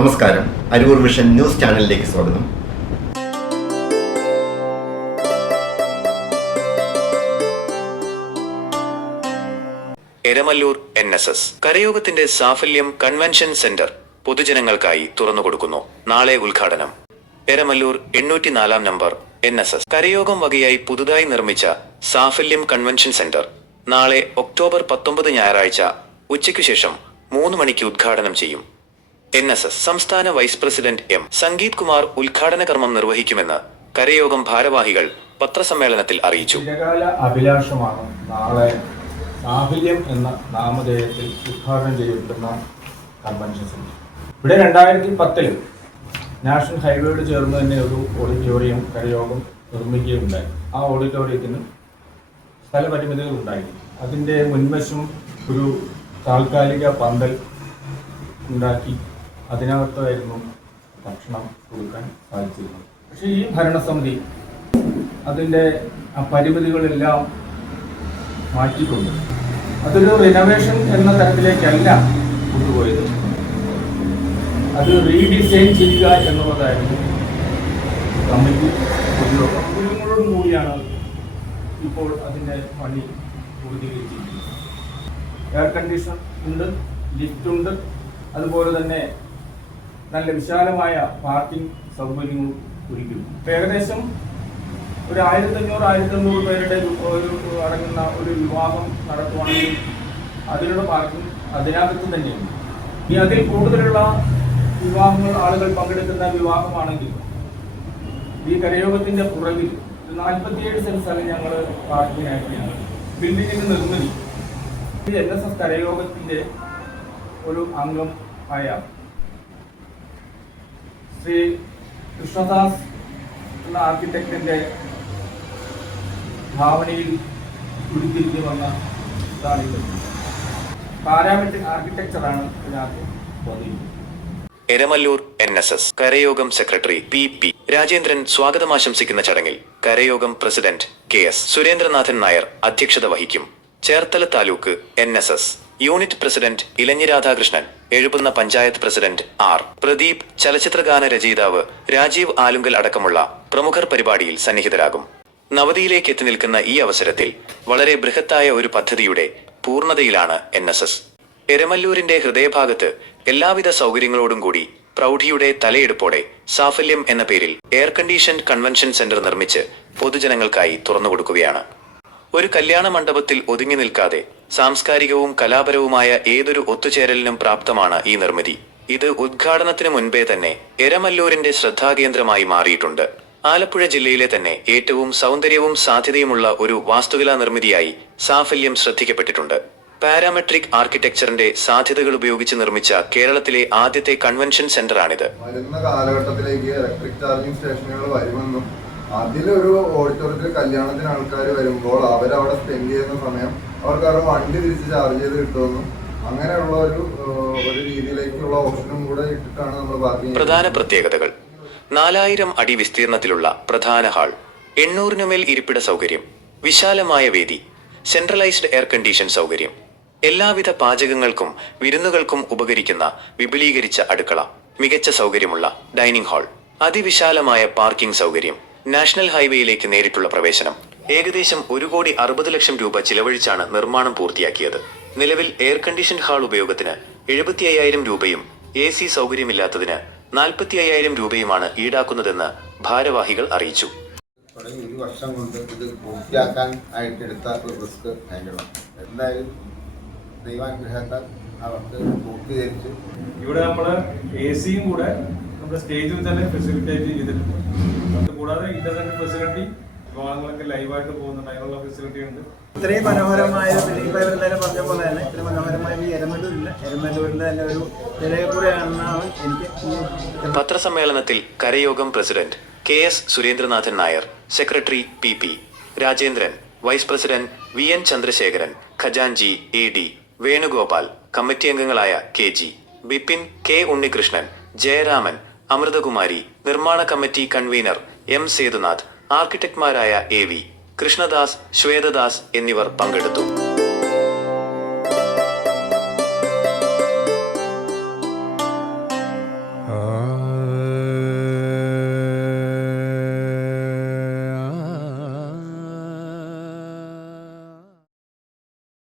നമസ്കാരം, Aroor vision news ചാനലിലേക്ക് സ്വാഗതം. എരമല്ലൂർ NSS കരയോഗത്തിന്റെ സാഫല്യം കൺവെൻഷൻ സെന്റർ പൊതുജനങ്ങൾക്കായി തുറന്നുകൊടുക്കുന്നു. നാളെ ഉദ്ഘാടനം. എരമല്ലൂർ 804 നമ്പർ NSS കരയോഗം വകയായി പുതുതായി നിർമ്മിച്ച സാഫല്യം കൺവെൻഷൻ സെന്റർ നാളെ ഒക്ടോബർ 19 ഞായറാഴ്ച ഉച്ചയ്ക്കു ശേഷം 3 മണിക്ക് ഉദ്ഘാടനം ചെയ്യും. NSS സംസ്ഥാന vice president M. Sangeeth Kumar ഉദ്ഘാടന കർമ്മം നിർവഹിക്കുമെന്ന് കരയോഗം ഭാരവാഹികൾ പത്രസമ്മേളനത്തിൽ അറിയിച്ചു. ചിരകാല അഭിലാഷമാണ് നാളെ സാഫല്യം എന്ന നാമധേയത്തിൽ ഉദ്ഘാടനം ചെയ്യപ്പെടുന്ന കൺവെൻഷൻ സെന്റർ. ഇവിടെ 2010 നാഷണൽ ഹൈവേയോട് ചേർന്ന് തന്നെ ഒരു ഓഡിറ്റോറിയം കരയോഗം നിർമ്മിക്കുകയുണ്ടായി. ആ ഓഡിറ്റോറിയത്തിന് സ്ഥലപരിമിതികൾ ഉണ്ടായിരുന്നു. അതിൻ്റെ മുൻവശം ഒരു താൽക്കാലിക പന്തൽ ഉണ്ടാക്കി അതിനകത്തായിരുന്നു ഭക്ഷണം കൊടുക്കാൻ സാധിച്ചിരുന്നത്. പക്ഷേ ഈ ഭരണസമിതി അതിൻ്റെ ആ പരിമിതികളെല്ലാം മാറ്റിക്കൊണ്ട് അതൊരു റിനോവേഷൻ എന്ന തരത്തിലേക്കല്ല കൊണ്ടുപോയത്. അത് റീഡിസൈൻ ചെയ്യുക എന്നുള്ളതായിരുന്നു കമ്മിറ്റി സൗകര്യങ്ങളോടും കൂടിയാണ് ഇപ്പോൾ അതിൻ്റെ പണി പൂർത്തീകരിച്ചിരിക്കുന്നത്. എയർ കണ്ടീഷൻ ഉണ്ട്, ലിഫ്റ്റ് ഉണ്ട്, അതുപോലെ തന്നെ നല്ല വിശാലമായ പാർക്കിംഗ് സൗകര്യങ്ങളും ഒരുക്കും. ഏകദേശം ഒരു 1500-1900 പേരുടെ ഒരു അടങ്ങുന്ന ഒരു വിവാഹം നടത്തുവാണെങ്കിൽ അതിനുള്ള പാർക്കിംഗ് അതിനകത്ത് തന്നെയുണ്ട്. ഇനി അതിൽ കൂടുതലുള്ള വിവാഹങ്ങൾ ആളുകൾ പങ്കെടുക്കുന്ന വിവാഹമാണെങ്കിൽ ഈ കരയോഗത്തിൻ്റെ പുറകിൽ 47 സെന്റ് സ്ഥലം ഞങ്ങൾ പാർക്കിങ്ങിനായിട്ടാണ്. ബിൽഡിങ്ങിന് നിർമ്മിതി NSS കരയോഗത്തിൻ്റെ ഒരു അംഗം ആയ ശ്രീ കൃഷ്ണദാസ് എന്ന ആർക്കിടെക്റ്റിൻ്റെ ഭാവനയിൽ ഉരുത്തിരിഞ്ഞു വന്ന ഇതാണിത്. പാരാമെട്രിക് ആർക്കിടെക്ചറാണ് ഇതിനകത്ത് തോന്നിയത്. Eramalloor NSS Karayogam secretary PP Rajendran സ്വാഗതമാശംസിക്കുന്ന ചടങ്ങിൽ കരയോഗം പ്രസിഡന്റ് KS സുരേന്ദ്രനാഥൻ നായർ അധ്യക്ഷത വഹിക്കും. Cherthala taluk NSS unit president Ilanji Radhakrishnan, Ezhupunna panchayat president R. Pradeep, ചലച്ചിത്രഗാന രചയിതാവ് രാജീവ് ആലുങ്കൽ അടക്കമുള്ള പ്രമുഖർ പരിപാടിയിൽ സന്നിഹിതരാകും. നവതിയിലേക്ക് എത്തി നിൽക്കുന്ന ഈ അവസരത്തിൽ വളരെ ബൃഹത്തായ ഒരു പദ്ധതിയുടെ പൂർണ്ണതയിലാണ് NSS. എരമല്ലൂരിന്റെ ഹൃദയഭാഗത്ത് എല്ലാവിധ സൗകര്യങ്ങളോടും കൂടി പ്രൗഢിയുടെ തലയെടുപ്പോടെ സാഫല്യം എന്ന പേരിൽ എയർ കണ്ടീഷൻ കൺവെൻഷൻ സെന്റർ നിർമ്മിച്ച് പൊതുജനങ്ങൾക്കായി തുറന്നുകൊടുക്കുകയാണ്. ഒരു കല്യാണ മണ്ഡപത്തിൽ ഒതുങ്ങി നിൽക്കാതെ സാംസ്കാരികവും കലാപരവുമായ ഏതൊരു ഒത്തുചേരലിനും പ്രാപ്തമാണ് ഈ നിർമ്മിതി. ഇത് ഉദ്ഘാടനത്തിന് മുൻപേ തന്നെ എരമല്ലൂരിന്റെ ശ്രദ്ധാകേന്ദ്രമായി മാറിയിട്ടുണ്ട്. ആലപ്പുഴ ജില്ലയിലെ തന്നെ ഏറ്റവും സൗന്ദര്യവും സാധ്യതയുമുള്ള ഒരു വാസ്തുകലാ നിർമ്മിതിയായി സാഫല്യം ശ്രദ്ധിക്കപ്പെട്ടിട്ടുണ്ട്. പാരാമെട്രിക് ആർക്കിടെക്ചറിന്റെ സാധ്യതകൾ ഉപയോഗിച്ച് നിർമ്മിച്ച കേരളത്തിലെ ആദ്യത്തെ കൺവെൻഷൻ സെന്ററാണിത്. വരുന്ന കാലഘട്ടത്തിലേക്ക് ഇലക്ട്രിക് ചാർജിംഗ് സ്റ്റേഷനുകൾ വരുമെന്നും അതിലൊരു ഓഡിറ്റോറിയത്തിൽ കല്യാണത്തിന് ആൾക്കാർ വരുമ്പോൾ അവരവിടെ സ്പെൻഡ് ചെയ്യുന്ന സമയം അവർക്ക് അവരുടെ വണ്ടി തിരിച്ച് ചാർജ് ചെയ്ത് കിട്ടുമെന്നും അങ്ങനെയുള്ള ഒരു രീതിയിലേക്കുള്ള ഓപ്ഷനും കൂടെ ഇട്ടിട്ടാണ് നമ്മൾ പാർക്കിംഗ്. പ്രധാന പ്രത്യേകതകൾ: 4000 അടി വിസ്തീർണത്തിലുള്ള പ്രധാന ഹാൾ, 800 മേൽ ഇരിപ്പിട സൗകര്യം, വിശാലമായ വേദി, സെൻട്രലൈസ്ഡ് എയർ കണ്ടീഷൻ സൗകര്യം, എല്ലാവിധ പാചകങ്ങൾക്കും വിരുന്നുകൾക്കും ഉപകരിക്കുന്ന വിപുലീകരിച്ച അടുക്കള, മികച്ച സൗകര്യമുള്ള ഡൈനിങ് ഹാൾ, അതിവിശാലമായ പാർക്കിംഗ് സൗകര്യം, നാഷണൽ ഹൈവേയിലേക്ക് നേരിട്ടുള്ള പ്രവേശനം. ഏകദേശം 1,60,00,000 രൂപ ചിലവഴിച്ചാണ് നിർമ്മാണം പൂർത്തിയാക്കിയത്. നിലവിൽ എയർ കണ്ടീഷൻ ഹാൾ ഉപയോഗത്തിന് 75,000 രൂപയും AC സൗകര്യമില്ലാത്തതിന് 45,000 രൂപയുമാണ് ഈടാക്കുന്നതെന്ന് ഭാരവാഹികൾ അറിയിച്ചു. ഒരു വർഷം കൊണ്ട് ഇത് പൂർത്തിയാക്കാൻ ആയിട്ട് എടുത്ത ഒരു റിസ്ക് ഭയങ്കരം. എന്തായാലും ദൈവാനുഗ്രഹത്താൽ അവർക്ക് പൂർത്തീകരിച്ചു. ഇവിടെ നമ്മൾ AC-യും കൂടെ നമ്മുടെ സ്റ്റേജിൽ തന്നെ ഫെസിലിറ്റേറ്റ് ചെയ്തിട്ടുണ്ട്. അതുകൂടാതെ ഇന്റർനെറ്റ് ഫെസിലിറ്റി, വിവാഹങ്ങളൊക്കെ ലൈവായിട്ട് പോകുന്നുണ്ട്, അതിനുള്ള ഫെസിലിറ്റി ഉണ്ട്. ഇത്രയും മനോഹരമായ എല്ലാവരും പറഞ്ഞ പോലെ തന്നെ ഇത്ര മനോഹരമായ ഈ എരമല്ലൂരിന്റെ തന്നെ ഒരു തിരയക്കുറയാണെന്നാണ് എനിക്ക്. പത്രസമ്മേളനത്തിൽ Karayogam president KS Surendranathan Nair, secretary PP Rajendran, vice president VN Chandrasekharan, ഖജാൻജി AD വേണുഗോപാൽ, കമ്മിറ്റി അംഗങ്ങളായ KG ബിപിൻ, K ഉണ്ണികൃഷ്ണൻ, ജയരാമൻ, അമൃതകുമാരി, നിർമ്മാണ കമ്മിറ്റി കൺവീനർ M സേതുനാഥ്, ആർക്കിടെക്ട്മാരായ AV കൃഷ്ണദാസ്, ശ്വേതദാസ് എന്നിവർ പങ്കെടുത്തു.